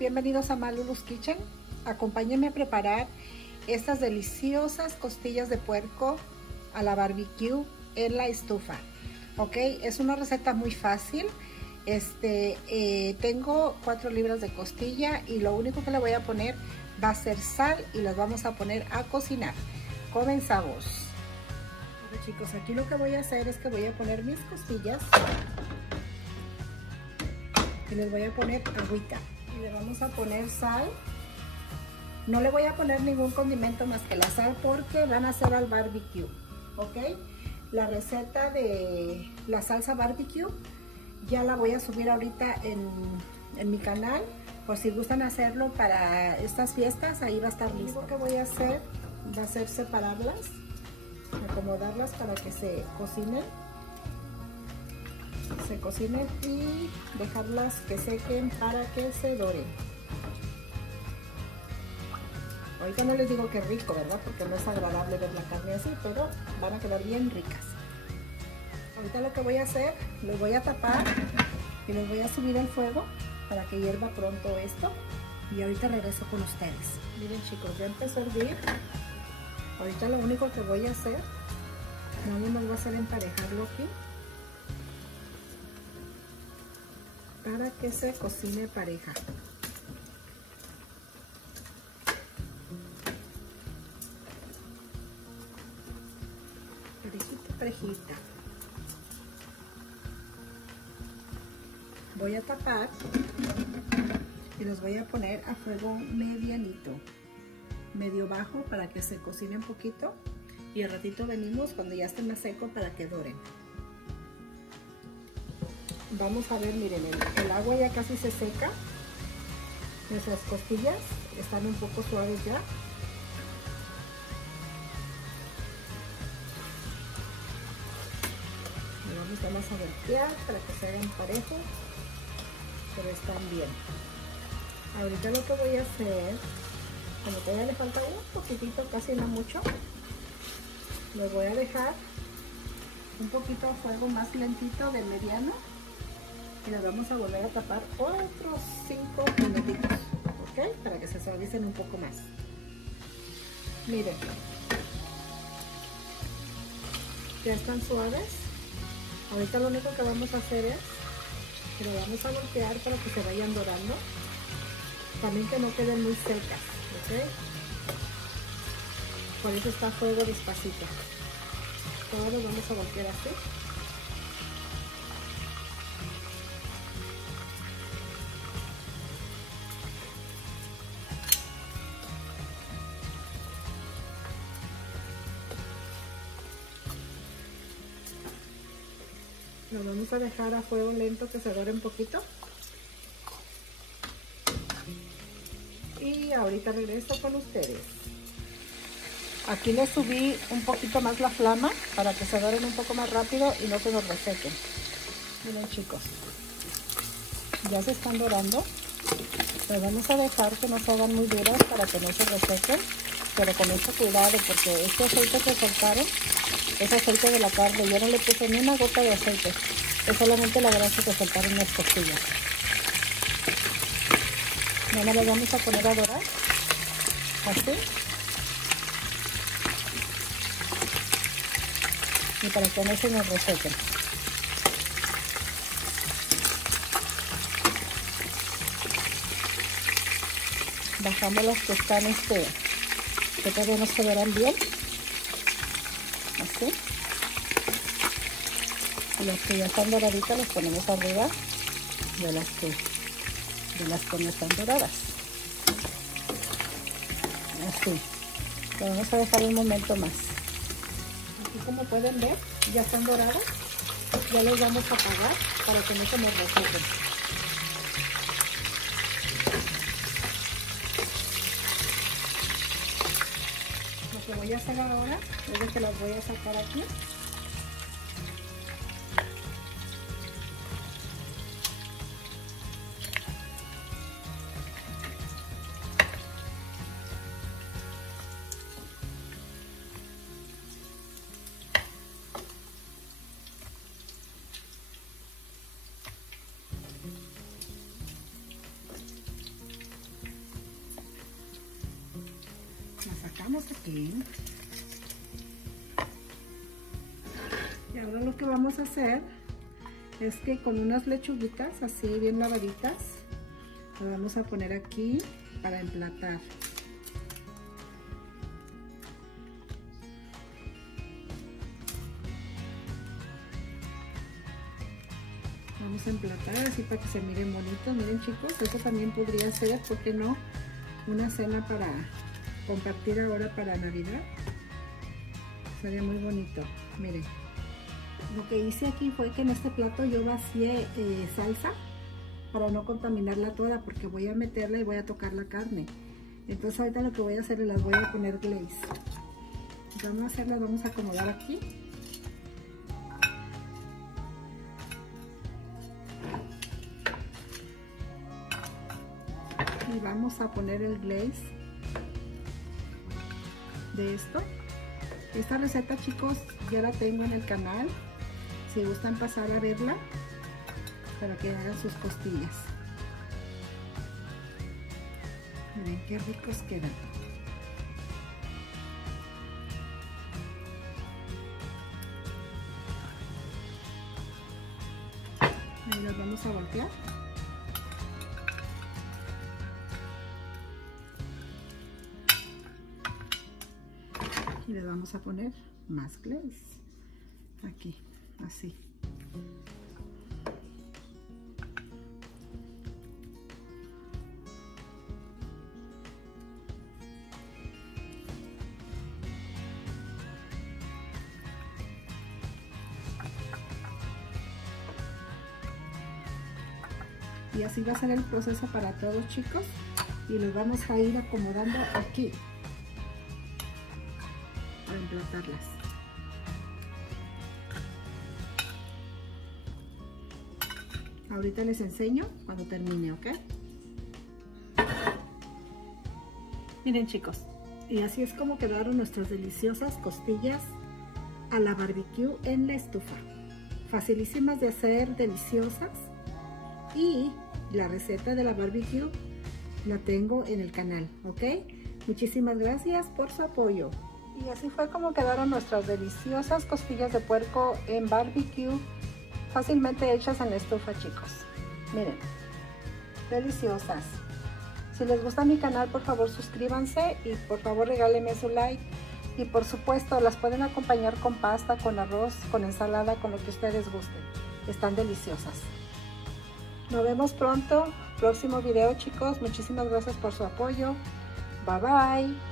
bienvenidos a Malulu's Kitchen. Acompáñenme a preparar estas deliciosas costillas de puerco a la barbecue en la estufa. Ok, es una receta muy fácil. Tengo 4 libras de costilla y lo único que le voy a poner va a ser sal y las vamos a poner a cocinar. Comenzamos. Bueno, chicos, aquí lo que voy a hacer es que voy a poner mis costillas y les voy a poner agüita y le vamos a poner sal. No le voy a poner ningún condimento más que la sal porque van a hacer al barbecue. Ok, la receta de la salsa barbecue ya la voy a subir ahorita en mi canal, por si gustan hacerlo para estas fiestas. Ahí va a estar listo. Lo que voy a hacer va a ser separarlas, acomodarlas para que se cocinen y dejarlas que sequen para que se doren. Ahorita no les digo que rico, ¿verdad? Porque no es agradable ver la carne así, pero van a quedar bien ricas. Ahorita lo que voy a hacer, los voy a tapar y los voy a subir al fuego para que hierva pronto esto. Y ahorita regreso con ustedes. Miren, chicos, ya empezó a hervir. Ahorita lo único que voy a hacer, nada más voy a hacer emparejarlo aquí para que se cocine pareja. Parejita. Voy a tapar y los voy a poner a fuego medianito, medio bajo, para que se cocine un poquito y al ratito venimos cuando ya esté más seco para que doren. Vamos a ver, miren, el agua ya casi se seca. Nuestras costillas están un poco suaves ya. Vamos a voltear para que se hagan parejos, pero están bien. Ahorita lo que voy a hacer, como todavía le falta un poquitito, casi no mucho, lo voy a dejar un poquito a fuego más lentito, de mediano, y lo vamos a volver a tapar otros 5 minutitos, ¿ok? Para que se suavicen un poco más. Miren, ya están suaves. Ahorita lo único que vamos a hacer es que lo vamos a voltear para que se vayan dorando. También que no queden muy secas, ¿ok? Por eso está a fuego despacito. Todos lo vamos a voltear así. Lo vamos a dejar a fuego lento que se dore un poquito. Y ahorita regreso con ustedes. Aquí le subí un poquito más la flama para que se doren un poco más rápido y no se nos resequen. Miren, chicos, ya se están dorando. Pero vamos a dejar que no se hagan muy duras para que no se resequen. Pero con mucho cuidado, porque este aceite que soltaron es aceite de la carne. Yo no le puse ni una gota de aceite, es solamente la grasa que soltaron las costillas. Ahora le vamos a poner a dorar así, y para que no se nos resequen. Bajamos las que están que todavía no se verán bien, así, y las que ya están doraditas las ponemos arriba de las que no están doradas, así. Lo vamos a dejar un momento más. Aquí, como pueden ver, ya están doradas. Ya les vamos a apagar para que no se nos resequen. Lo que voy a hacer ahora es que las voy a sacar aquí. dejamos aquí. Y ahora lo que vamos a hacer es que con unas lechuguitas así bien lavaditas, lo vamos a poner aquí para emplatar. Vamos a emplatar así para que se miren bonitos. Miren chicos, eso también podría ser, ¿por qué no? Una cena para compartir ahora para Navidad. Sería muy bonito. Miren, lo que hice aquí fue que en este plato yo vacié salsa para no contaminarla toda, porque voy a meterla y voy a tocar la carne. Entonces ahorita lo que voy a hacer es las voy a poner glaze. Vamos a hacerlas, vamos a acomodar aquí. Y vamos a poner el glaze de esto. Esta receta chicos ya la tengo en el canal, si gustan pasar a verla para que hagan sus costillas. Miren qué ricos quedan. Ahí las vamos a voltear. Y le vamos a poner más glaze aquí, así. Y así va a ser el proceso para todos chicos, y los vamos a ir acomodando aquí para emplatarlas. Ahorita les enseño cuando termine, ¿ok? Miren chicos, y así es como quedaron nuestras deliciosas costillas a la barbecue en la estufa. Facilísimas de hacer, deliciosas. Y la receta de la barbecue la tengo en el canal, ¿ok? Muchísimas gracias por su apoyo. Y así fue como quedaron nuestras deliciosas costillas de puerco en barbecue, fácilmente hechas en la estufa, chicos. Miren, deliciosas. Si les gusta mi canal, por favor suscríbanse y por favor regálenme su like. Y por supuesto, las pueden acompañar con pasta, con arroz, con ensalada, con lo que ustedes gusten. Están deliciosas. Nos vemos pronto, próximo video chicos. Muchísimas gracias por su apoyo. Bye bye.